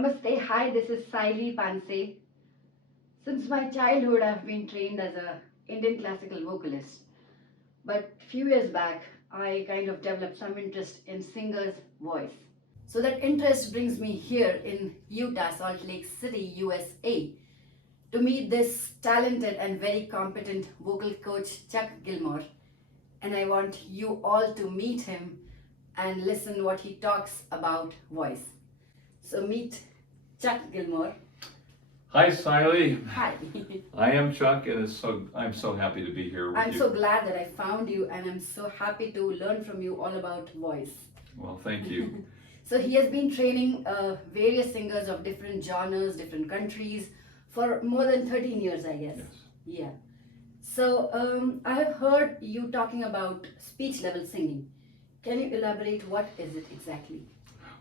Namaste, hi, this is SAILY Panse. Since my childhood, I've been trained as a Indian classical vocalist. But few years back, I kind of developed some interest in singer's voice. So that interest brings me here in Utah, Salt Lake City, USA, to meet this talented and very competent vocal coach, Chuck Gilmore. And I want you all to meet him and listen what he talks about voice. So meet Chuck Gilmore. Hi, Siley. Hi. I am Chuck, and I'm so happy to be here with I'm you. so glad that I found you, and I'm so happy to learn from you all about voice. Well, thank you. So he has been training various singers of different genres, different countries for more than 13 years, I guess. Yes. Yeah. So I have heard you talking about speech level singing. Can you elaborate what is it exactly?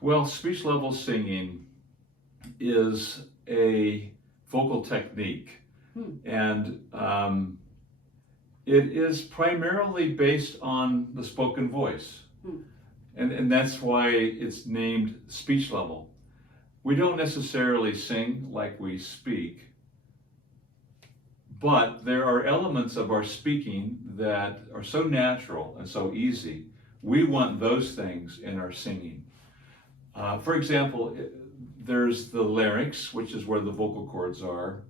Well, speech level singing is a vocal technique, and it is primarily based on the spoken voice, and that's why it's named speech level. We don't necessarily sing like we speak, but there are elements of our speaking that are so natural and so easy. We want those things in our singing. For example, there's the larynx, which is where the vocal cords are,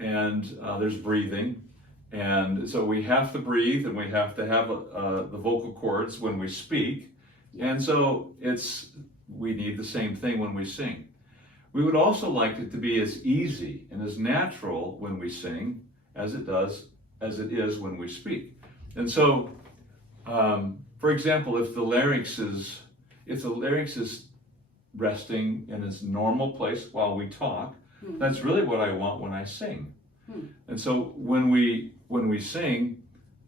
and there's breathing. And so we have to breathe, and we have to have the vocal cords when we speak. And so we need the same thing when we sing. We would also like it to be as easy and as natural when we sing as it is when we speak. And so, for example, if the larynx is resting in its normal place while we talk, that's really what I want when I sing. And so when we sing,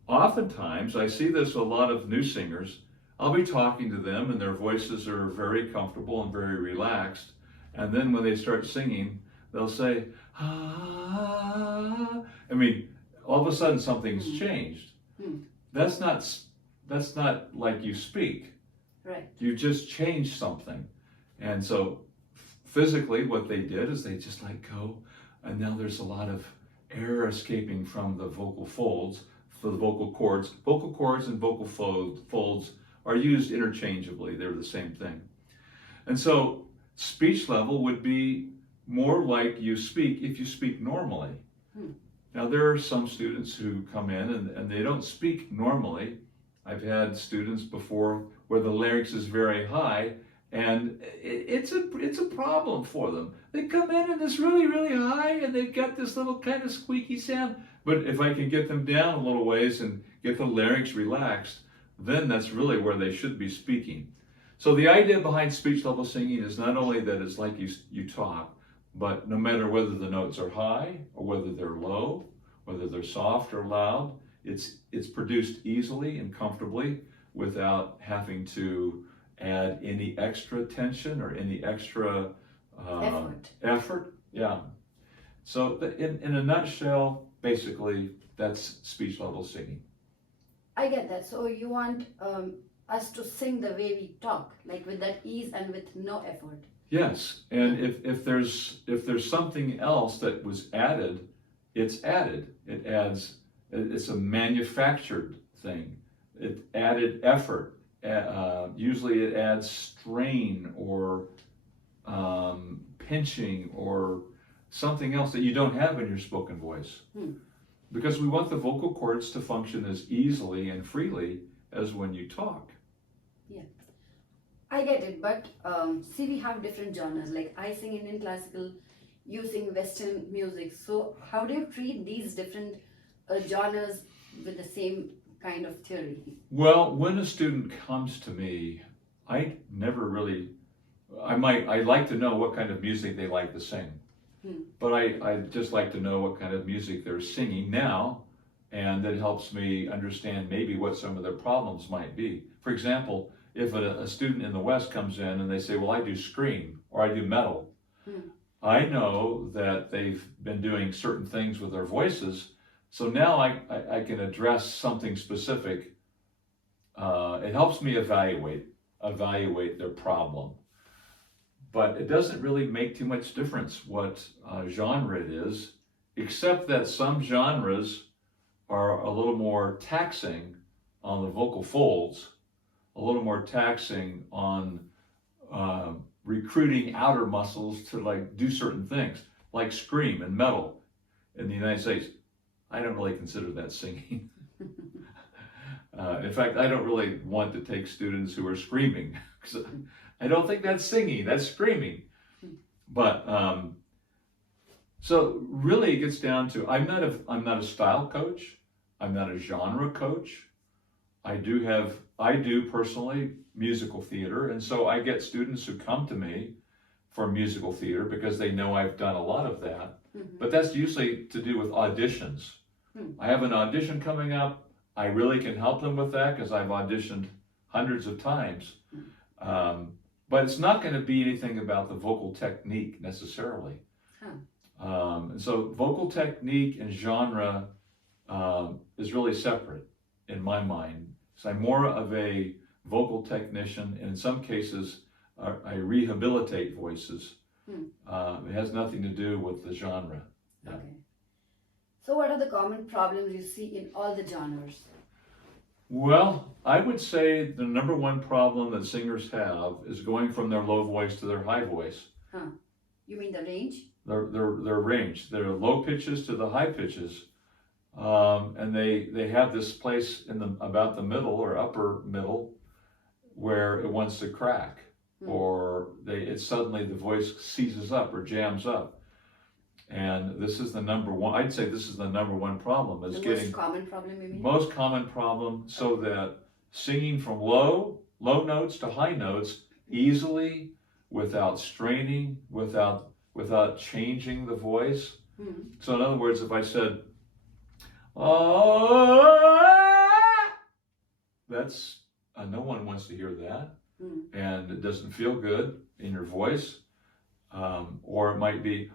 oftentimes I see this with a lot of new singers. I'll be talking to them and their voices are very comfortable and very relaxed, and then when they start singing, they'll say, ah. I mean, all of a sudden something's changed. That's not like you speak. Right. You just changed something. And so physically what they did is they just let go, and now there's a lot of air escaping from the vocal folds, for the vocal cords. Vocal cords and vocal folds are used interchangeably. They're the same thing. And so speech level would be more like you speak if you speak normally. Now there are some students who come in and they don't speak normally. I've had students before where the larynx is very high, and it's a problem for them. They come in and it's really, really high, and they've got this little kind of squeaky sound. But if I can get them down a little ways and get the larynx relaxed, then that's really where they should be speaking. So the idea behind speech level singing is not only that it's like you talk, but no matter whether the notes are high or whether they're low, whether they're soft or loud, it's produced easily and comfortably without having to add any extra tension or any extra effort. Yeah. So in a nutshell, basically, that's speech level singing. I get that. So you want us to sing the way we talk, like with that ease and with no effort. Yes, and if there's something else that was added, it's added. It's a manufactured thing. It added effort. Usually it adds strain or pinching or something else that you don't have in your spoken voice. Because we want the vocal cords to function as easily and freely as when you talk. Yeah, I get it, but see, we have different genres. Like I sing Indian classical, you sing Western music. So how do you treat these different genres with the same kind of theory? Well, when a student comes to me, I like to know what kind of music they like to sing. But I just like to know what kind of music they're singing now, and that helps me understand maybe what some of their problems might be. For example, if a student in the West comes in and they say, well, I do scream or I do metal, I know that they've been doing certain things with their voices, so now I can address something specific. It helps me evaluate their problem. but it doesn't really make too much difference what genre it is, except that some genres are a little more taxing on the vocal folds, a little more taxing on recruiting outer muscles to like do certain things, like scream and metal in the United States. I don't really consider that singing. In fact, I don't really want to take students who are screaming, because I don't think that's singing, that's screaming. But so really it gets down to, I'm not a style coach, I'm not a genre coach. I do personally musical theater, and so I get students who come to me for musical theater because they know I've done a lot of that. Mm-hmm. But that's usually to do with auditions. I have an audition coming up. I really can help them with that because I've auditioned hundreds of times. But it's not going to be anything about the vocal technique necessarily. And so vocal technique and genre is really separate in my mind. So I'm more of a vocal technician, and in some cases I rehabilitate voices. It has nothing to do with the genre. Yeah. Okay. So what are the common problems you see in all the genres? Well, I would say the number one problem that singers have is going from their low voice to their high voice. You mean the range? Their range, their low pitches to the high pitches. And they have this place in about the middle or upper middle where it wants to crack, or suddenly the voice seizes up or jams up. And this is the number one, I'd say this is the number one problem, is most common problem, you mean? Most common problem, so that singing from low notes to high notes easily, without straining, without changing the voice. So in other words, if I said, that's no one wants to hear that, and it doesn't feel good in your voice. Or it might be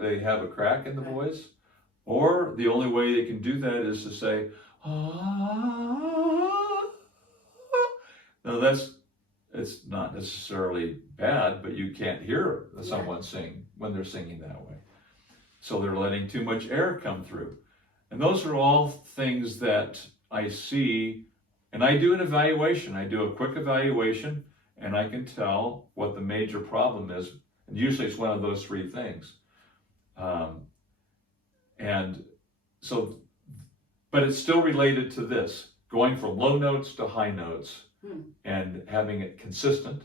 they have a crack in the voice, or the only way they can do that is to say Now it's not necessarily bad, but you can't hear someone sing when they're singing that way. So they're letting too much air come through. And those are all things that I see, and I do an evaluation. I do a quick evaluation, and I can tell what the major problem is. And usually it's one of those three things. And so, but it's still related to this, going from low notes to high notes and having it consistent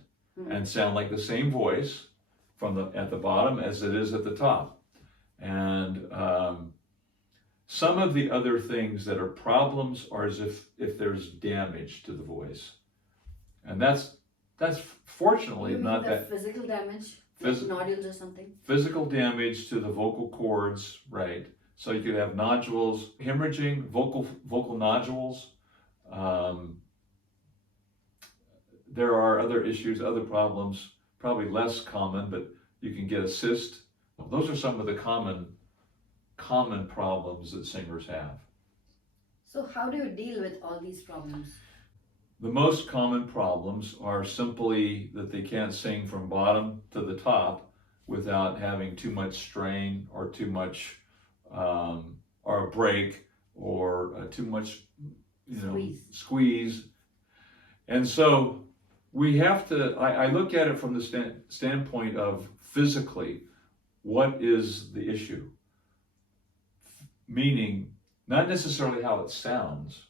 and sound like the same voice at the bottom as it is at the top. And some of the other things that are problems are as if there's damage to the voice. And that's fortunately not that physical damage, like nodules or something. Physical damage to the vocal cords, right? So you could have nodules, hemorrhaging, vocal nodules. There are other issues, other problems, probably less common, but you can get a cyst. Those are some of the common problems that singers have. So how do you deal with all these problems? The most common problems are simply that they can't sing from bottom to the top without having too much strain or too much, or a break, or too much, squeeze. And so we have to, I look at it from the standpoint of physically, what is the issue? Meaning, not necessarily how it sounds.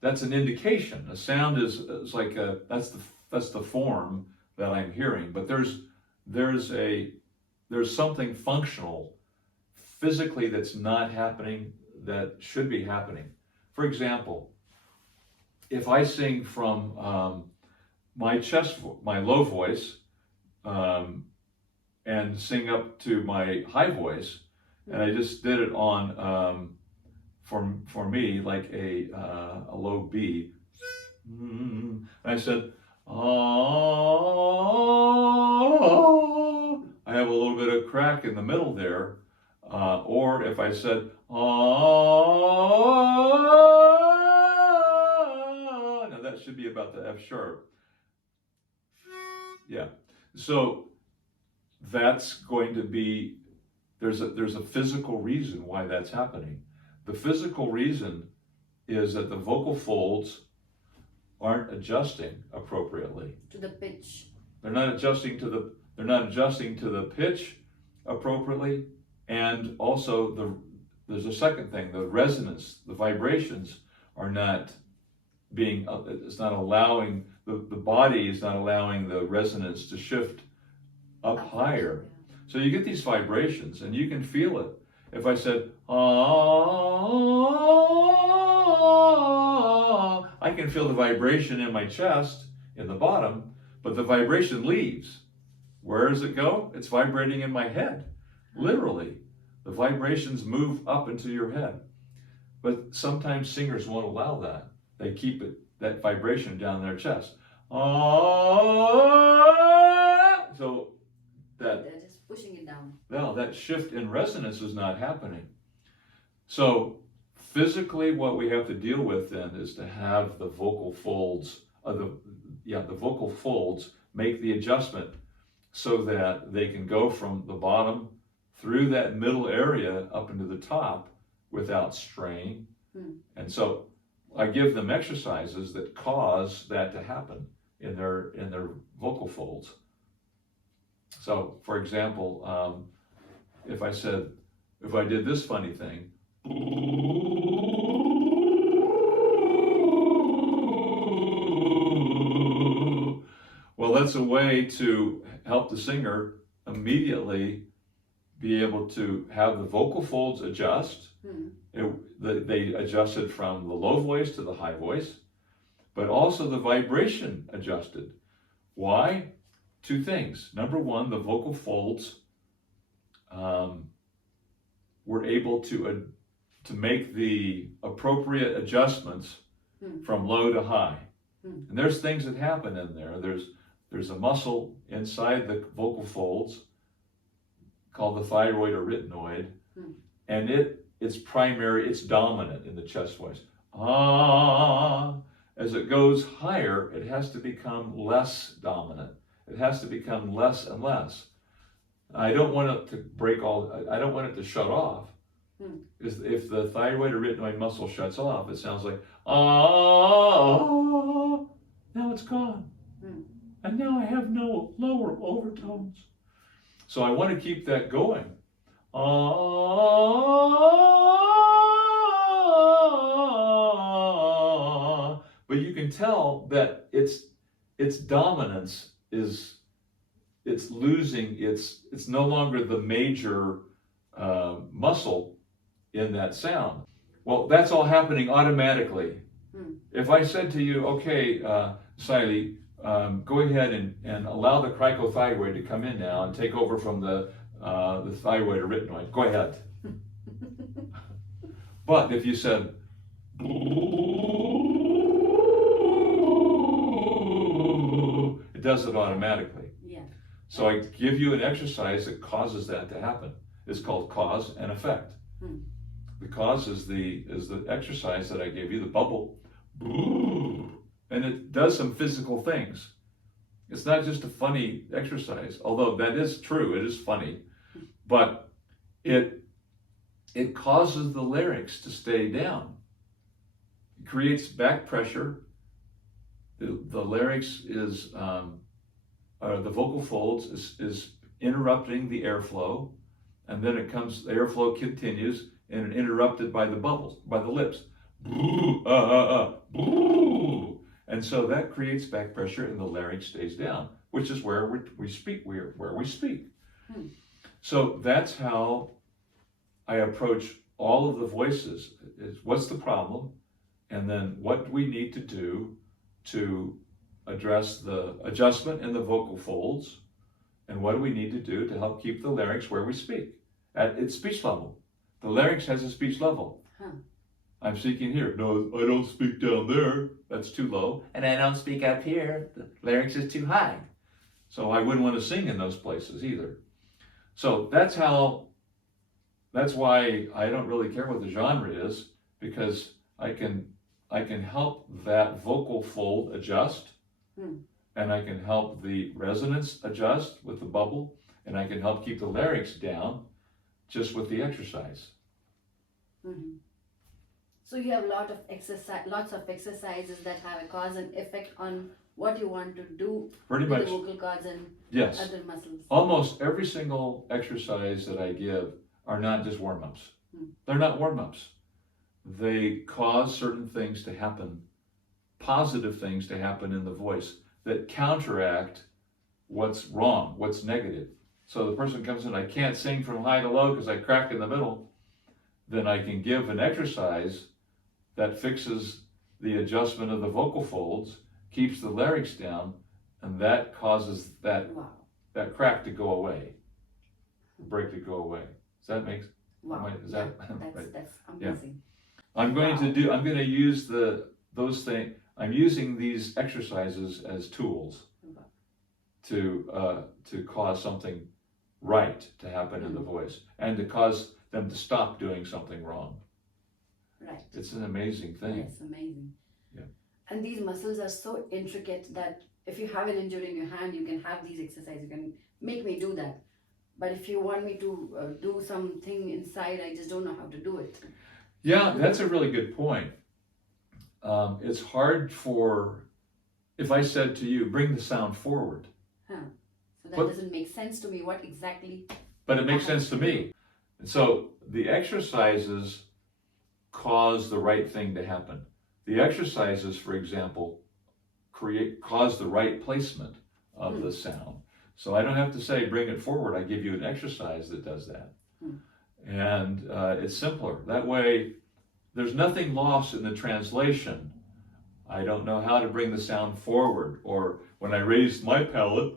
That's an indication. A sound is like that's the form that I'm hearing. But there's something functional, physically, that's not happening that should be happening. For example, if I sing from my low voice, and sing up to my high voice, and I just did it on for me like a low B, and I said I have a little bit of crack in the middle there, or if I said now that should be about the F sharp. Yeah. So that's going to be, there's a physical reason why that's happening. The physical reason is that the vocal folds aren't adjusting appropriately. To the pitch. They're not adjusting to the pitch appropriately, and also there's a second thing, the resonance, the vibrations are not being, it's not allowing, the body is not allowing the resonance to shift up higher. Yeah. So you get these vibrations and you can feel it. If I said, I can feel the vibration in my chest, in the bottom, but the vibration leaves. Where does it go? It's vibrating in my head, literally. The vibrations move up into your head. But sometimes singers won't allow that. They keep that vibration down their chest. So They're just pushing it down. no, that shift in resonance is not happening. So physically, what we have to deal with then is to have the vocal folds, the vocal folds make the adjustment so that they can go from the bottom through that middle area up into the top without strain. And so I give them exercises that cause that to happen in their vocal folds. So, for example, if I did this funny thing, well, that's a way to help the singer immediately be able to have the vocal folds adjust. They adjusted from the low voice to the high voice, but also the vibration adjusted. Why? Two things. Number one, the vocal folds were able to make the appropriate adjustments from low to high. And there's things that happen in there. There's a muscle inside the vocal folds called the thyroid or arytenoid, and it's dominant in the chest voice. As it goes higher, it has to become less dominant. It has to become less and less. I don't want it to I don't want it to shut off. If the thyroid or arytenoid muscle shuts off, it sounds like, now it's gone. And now I have no lower overtones. So I want to keep that going. But you can tell that its dominance it's losing, it's no longer the major muscle in that sound. Well, that's all happening automatically. If I said to you, okay, SAILY, go ahead and allow the cricothyroid to come in now and take over from the thyroid or arytenoid, go ahead. But if you said, it does it automatically. Yeah. So I give you an exercise that causes that to happen. It's called cause and effect. The cause is the exercise that I gave you, the bubble, and it does some physical things. It's not just a funny exercise, although that is true, it is funny, but it causes the larynx to stay down. It creates back pressure. The larynx is, the vocal folds is interrupting the airflow, and then the airflow continues and interrupted by the bubbles, by the lips. And so that creates back pressure and the larynx stays down, which is where we speak. So that's how I approach all of the voices. What's the problem? And then what do we need to do to address the adjustment in the vocal folds? And what do we need to do to help keep the larynx where we speak, at its speech level? The larynx has a speech level. I'm speaking here. No, I don't speak down there. That's too low. And I don't speak up here. The larynx is too high. So I wouldn't want to sing in those places either. So that's why I don't really care what the genre is, because I can help that vocal fold adjust, and I can help the resonance adjust with the bubble, and I can help keep the larynx down just with the exercise. Mm-hmm. So you have lots of exercises that have a cause and effect on what you want to do Pretty with much, the vocal cords and yes. other muscles. Almost every single exercise that I give are not just warm-ups. They're not warm-ups. They cause certain things to happen, positive things to happen in the voice that counteract what's wrong, what's negative. So the person comes in, I can't sing from high to low because I crack in the middle. Then I can give an exercise that fixes the adjustment of the vocal folds, keeps the larynx down, and that causes that Wow. that crack to go away, the break to go away. Does that make sense? Wow. Is that that's, right? that's amazing. I'm going Wow. to use those things. I'm using these exercises as tools Wow. to cause something right to happen in the voice, and to cause them to stop doing something wrong. Right. It's an amazing thing. Yes, amazing. Yeah. And these muscles are so intricate that if you have an injury in your hand, you can have these exercises. You can make me do that. But if you want me to do something inside, I just don't know how to do it. Yeah, that's a really good point. It's hard if I said to you, bring the sound forward. So that doesn't make sense to me. What exactly? But it makes sense to me. And so the exercises cause the right thing to happen. The exercises, for example, cause the right placement of the sound. So I don't have to say, bring it forward. I give you an exercise that does that. And it's simpler. That way, there's nothing lost in the translation. I don't know how to bring the sound forward. Or when I raise my palate,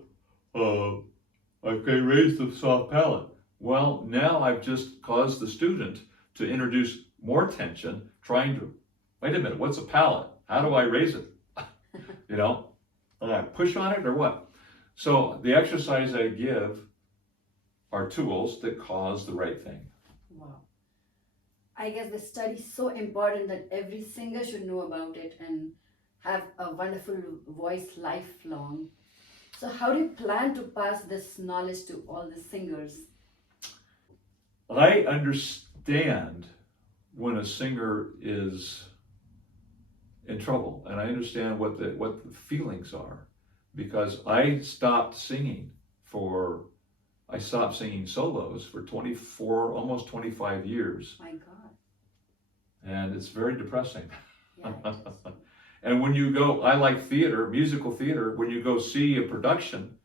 I can raise the soft palate. Well, now I've just caused the student to introduce more tension, trying to, wait a minute, what's a palate? How do I raise it? You know, I push on it or what? So the exercise I give are tools that cause the right thing. Wow. I guess this study is so important that every singer should know about it and have a wonderful voice lifelong. So how do you plan to pass this knowledge to all the singers? I understand when a singer is in trouble, and I understand what the feelings are, because I stopped singing solos for 24, almost 25 years. My God. And it's very depressing. Yeah, And when you go, I like theater, musical theater, when you go see a production,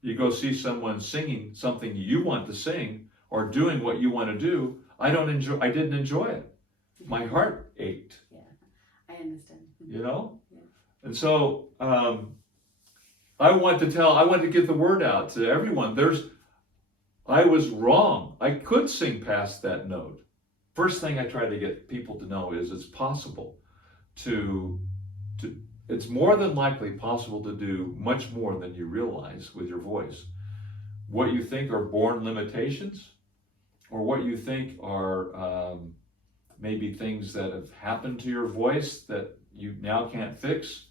you go see someone singing something you want to sing or doing what you want to do, I didn't enjoy it. My heart ached. Yeah, I understand. You know? Yeah. And so I want to get the word out to everyone. I was wrong. I could sing past that note. First thing I try to get people to know is it's possible it's more than likely possible to do much more than you realize with your voice. What you think are born limitations, or what you think are maybe things that have happened to your voice that you now can't fix,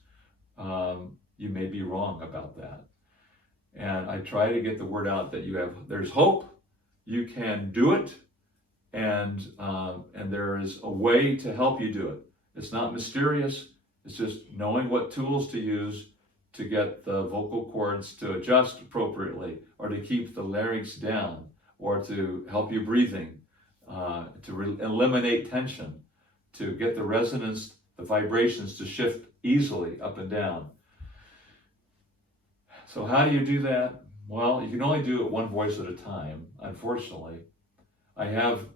you may be wrong about that. And I try to get the word out that there's hope, you can do it, and there is a way to help you do it. It's not mysterious, it's just knowing what tools to use to get the vocal cords to adjust appropriately, or to keep the larynx down, or to help you breathing, to eliminate tension, to get the resonance, the vibrations to shift easily up and down. So how do you do that? Well, you can only do it one voice at a time, unfortunately. I have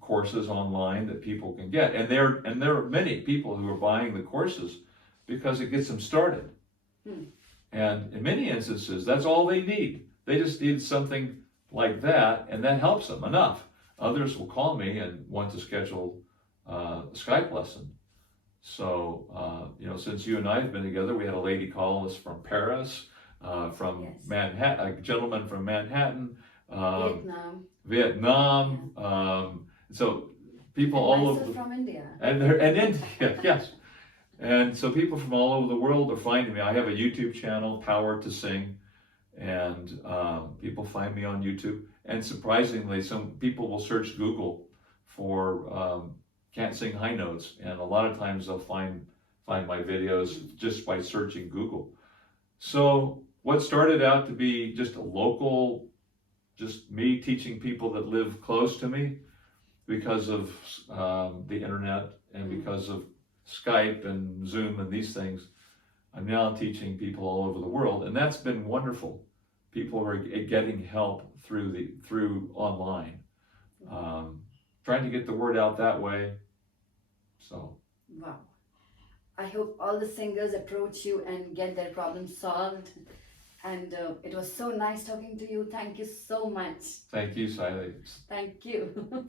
courses online that people can get, and there are many people who are buying the courses because it gets them started. And in many instances, that's all they need. They just need something like that, and that helps them enough. Others will call me and want to schedule a Skype lesson. So, since you and I have been together, we had a lady call us from Paris, from Manhattan, a gentleman from Manhattan, Vietnam. So people all over. From India. And India, yes. And so people from all over the world are finding me. I have a YouTube channel, Power to Sing, and people find me on YouTube. And surprisingly, some people will search Google for can't sing high notes, and a lot of times they'll find my videos just by searching Google. So what started out to be just a local, just me teaching people that live close to me because of the internet and because of Skype and Zoom and these things, I'm now teaching people all over the world, and that's been wonderful. People are getting help through online, trying to get the word out that way. So. Wow. I hope all the singers approach you and get their problems solved. And it was so nice talking to you. Thank you so much. Thank you, SAILY. Thank you. Okay.